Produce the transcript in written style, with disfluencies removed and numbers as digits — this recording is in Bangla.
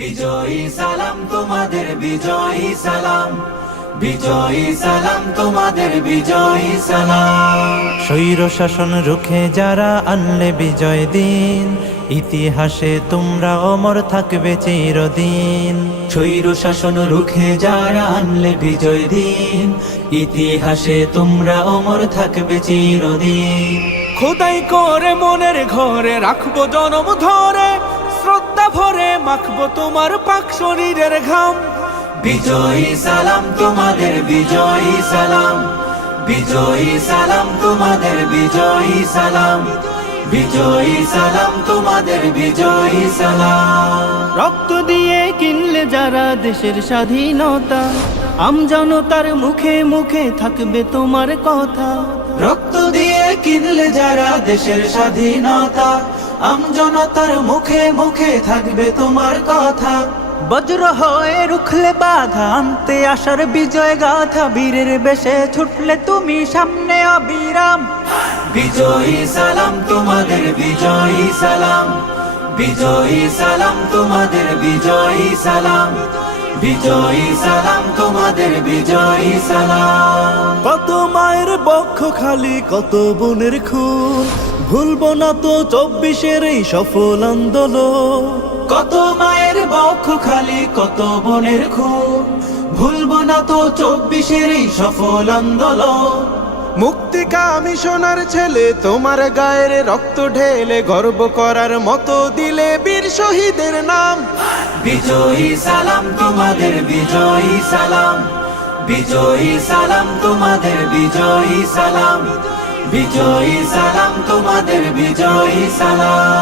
বিজয়ী সালাম তোমাদের, বিজয়ী সালাম, বিজয়ী সালাম তোমাদের, বিজয়ী সালাম। স্বৈর শাসন রুখে যারা আনলে বিজয় দিন, ইতিহাসে তোমরা অমর থাকবে চিরদিন। স্বৈর শাসন রুখে যারা আনলে বিজয় দিন, ইতিহাসে তোমরা অমর থাকবে চিরদিন। খোদাই করে মনের ঘরে রাখবো জনম ধরে, শ্রদ্ধা ভরে মাখবো তোমার পাক শরীরের ঘাম। বিজয়ী সালাম তোমাদের, বিজয়ী সালাম, বিজয়ী সালাম তোমাদের, বিজয়ী সালাম, বিজয়ী সালাম তোমাদের, বিজয়ী সালাম। রক্ত দিয়ে কিনলে যারা দেশের স্বাধীনতা, আমজনতার মুখে মুখে থাকবে তোমার কথা। রক্ত দিয়ে কিনলে যারা দেশের স্বাধীনতা, আমজনতার মুখে মুখে থাকবে তোমার কথা। বজ্র হয়ে রুখলে বাধা, আনতে আসার বিজয় গাথা, বীরের বেশে ছুটলে তুমি সামনে অবিরাম। বিজয়ী সালাম তোমাদের, বিজয়ী সালাম, বিজয়ী সালাম তোমাদের, বিজয়ী সালাম, বিজয়ী সালাম তোমাদের, বিজয়ী সালাম। কত মায়ের বক্ষ খালি, কত বোনের খুন, ভুলবো না তো 24-এর এই সফল আন্দোলন। কত মায়ের বক্ষ খালি, কত বোনের খুন, ভুলবো না তো 24-এর এই সফল আন্দোলন। মুক্তিকামী সোনার ছেলে তোমার গায়ের রক্ত ঢেলে, গর্ব করার মতো দিলে বীর শহীদের নাম। বিজয়ী সালাম তোমাদের, বিজয়ী সালাম, বিজয়ী সালাম তোমাদের, বিজয়ী সালাম, বিজয়ী সালাম তোমাদের, বিজয়ী সালাম।